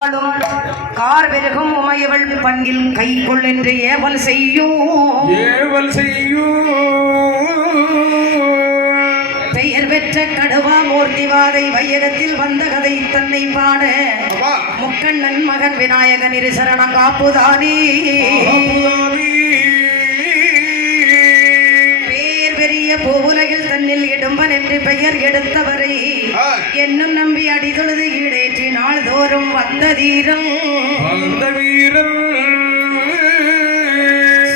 Car வெறுகும் உமையவள் பங்கில் கை கொள்ளென்று ஏவல் செய்யும் ஏவல் செய்யும் பெயர் பெற்ற கடுவா மூர்த்திவாதை வையகத்தில் வந்த கதை தன்னை பாட. முக்கண்ணன் மகன் விநாயகன் இரு சரணம் காப்புதானே. பேர் பெரிய பூவுலகில் இடும்பன் என்று பெயர் எடுத்தவரை என்னும் நம்பி அடிதொழுது ஈடேற்றி நாள்தோறும் வந்த தீரம் அந்த வீரன்.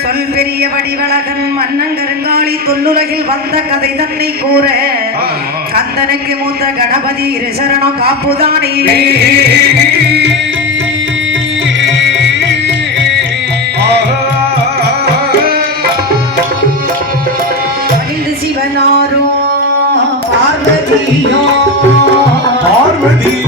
சொல் பெரிய வடிவழகன் மன்னங்கருங்காளி தொல்லுலகில் வந்த கதை தன்னை கூற கந்தனுக்கு மூத்த கணபதி இரு சரணம் காப்புதானே பார்வதியா பார்வதியோ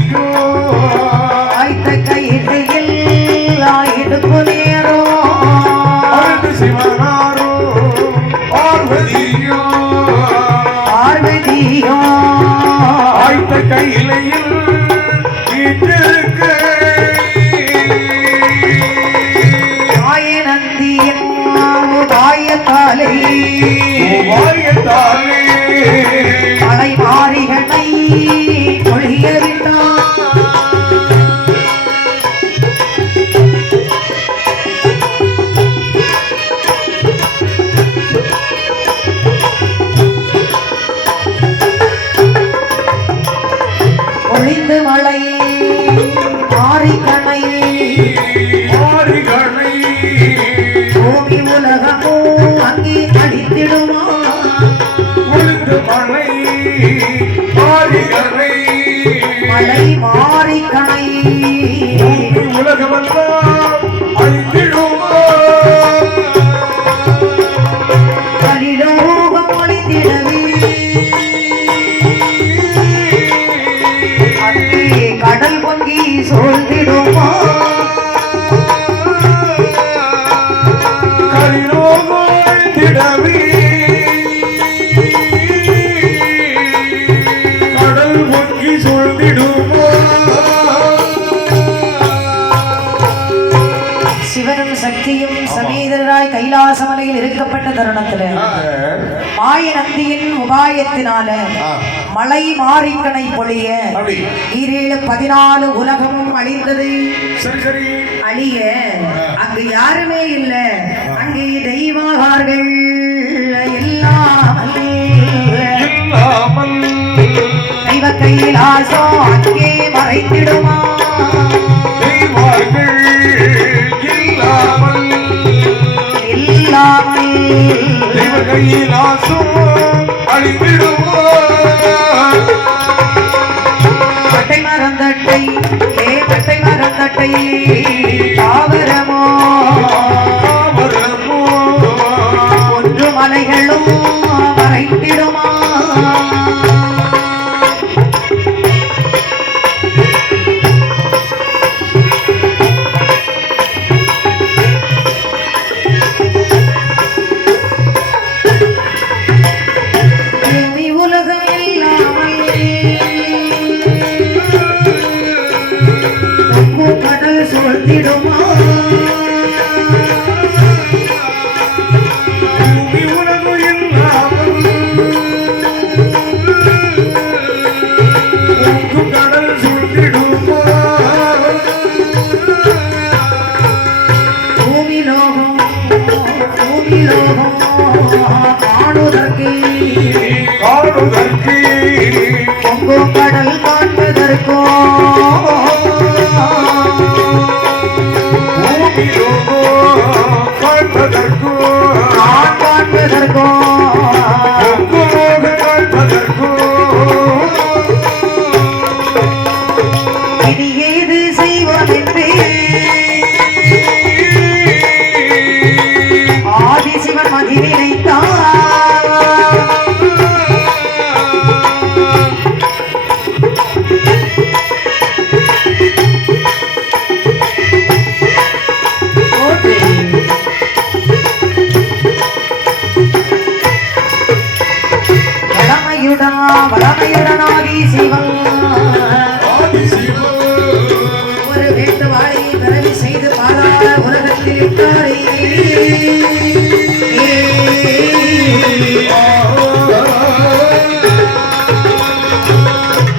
மலை மாறிக்கணை சமேதராய் கைலாச மலையில் இருக்கப்பட்ட தருணத்துல மாய நந்தியின் உபாயத்தினால மலை மாறிக்கணை பொழிய ஈரேழு பதினாலு உலகமும் அழிந்தது. அழிய அங்கு யாருமே இல்ல. அங்கே தெய்வகார்கள் இல்லாமல் இல்லாமல் தெய்வ கைலாசம் அங்கே மறைத்திடுமா இல்லாமல் தெய்வ கையிலாசும் அழிந்திடுமோ கட்டை மரந்தட்டை ஏ Oh, சிவன் ஆதிசிவன் ஒரு வெண் பிறவி செய்து பாதாள உலகத்தில் இட்டாரே.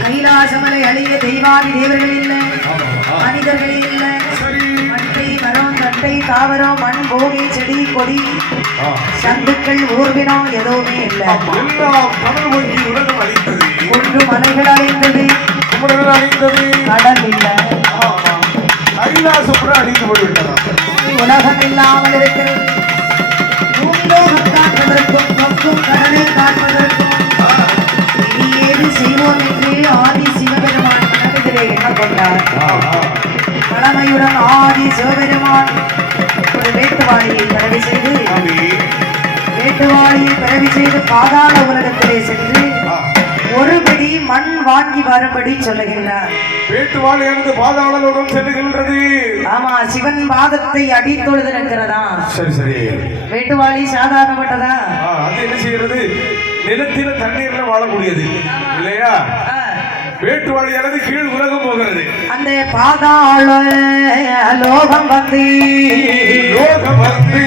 கைலாசமலை அழிய தெய்வாதி தேவர்கள் இல்லை. மனிதர்கள் இல்லை. மட்டை மரம் கட்டை தாவரம் மண் பூமி செடி கொடி. சந்துக்கள் ஊர்வினம் எதுவுமே இல்லை. குமரன் அளித்தது கடல் இல்லை கைலாசம் கூட அழிந்து போய்விட்டதா. உலகம் இல்லாமல் இருக்கிறது. பூமிலோகம் காண்பதற்கும் பக்கும் கடலை காண்பதற்கும் இனி ஏது செய்வோம் என்று ஆதி சிவபெருமான் மனதிலே என்ன கொண்டார். பழமையுடன் ஆதி சிவபெருமான் ஒரு வேட்டுவாளியை பிறவி செய்து வேட்டுவாளியை பிறவி செய்து பாதாள உலகத்திலே சென்று வாங்கி வரும்படி சொல்லுகின்றார். வேட்டுவாள் இருந்து பாதாள லோகம் செல்லுகின்றது. ஆமா சிவன் பாதத்தை அடித்தொழுது நிற்கிறதா? சரி சரி. வேட்டுவாளி சாதாரணப்பட்டதா? அது என்ன செய்கிறது? நிலத்தில தண்ணீர்ல வாழக்கூடியது இல்லையா? வேட்டுவாளியானது கீழ் உலகம் போகிறது. அந்த பாதாள லோகம் வந்து லோகம் வந்து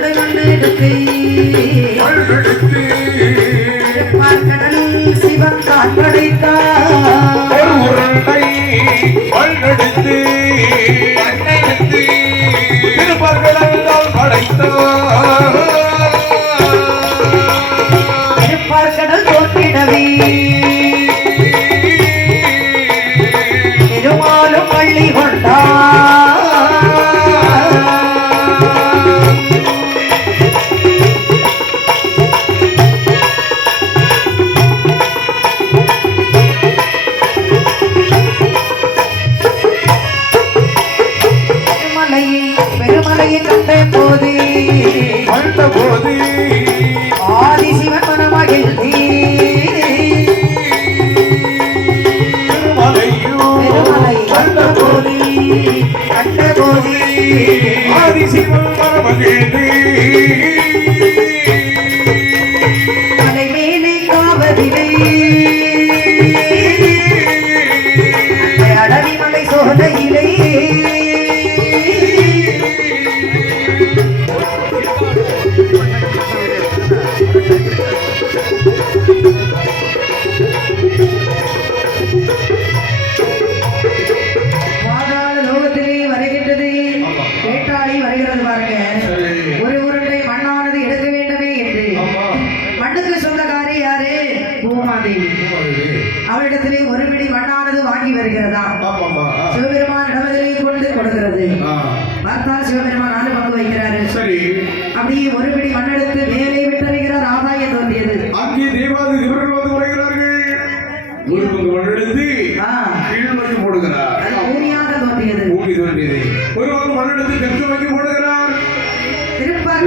எடுத்து மண்ணெடுத்து பார்க்கடல் சிவன் தான் ஆதிசிவன்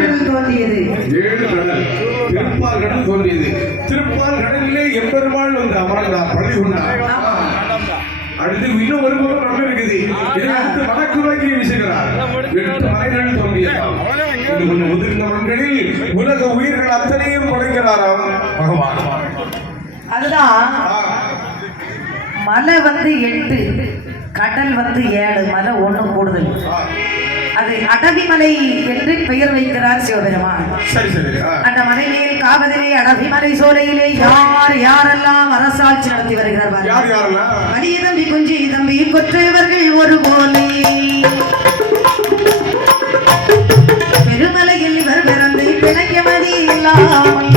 தோன்றியது. ஏழு கடல் திருப்பால் கடல் தோன்றியது. திருப்பால் கடலிலே எம்பெருமாள் வந்து அமர்ந்தார் பள்ளி கொண்டார். அடுத்து இன்னும் ஒரு பக்கம் இருக்குது. இதை அடுத்து வடக்கு நோக்கி வீசுகிறார். எட்டு மலைகள் தோன்றியதாம். இது கொஞ்சம் முதிர்ந்த மண்களில் உலக உயிர்கள் அத்தனையும் படைக்கிறாராம் பகவான். அதுதான் மலை வந்து எட்டு கடல் வந்து ஏழு மலை ஒண்ணு கூடுதல். அது அடவிமலை என்று பெயர் வைக்கிறார் சிவபெருமான். அந்த மலை மேல் காவதிலே அடவிமலை சோலையிலே யார் யாரெல்லாம் அரசாட்சி நடத்தி வருகிறார் அடிய தம்பி குஞ்சி தம்பி கொற்றவர்கள் ஒரு போலே பெருமலையில் இவர் பிறந்து பிழைக்கமதி இல்லாமல்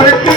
வெட்டி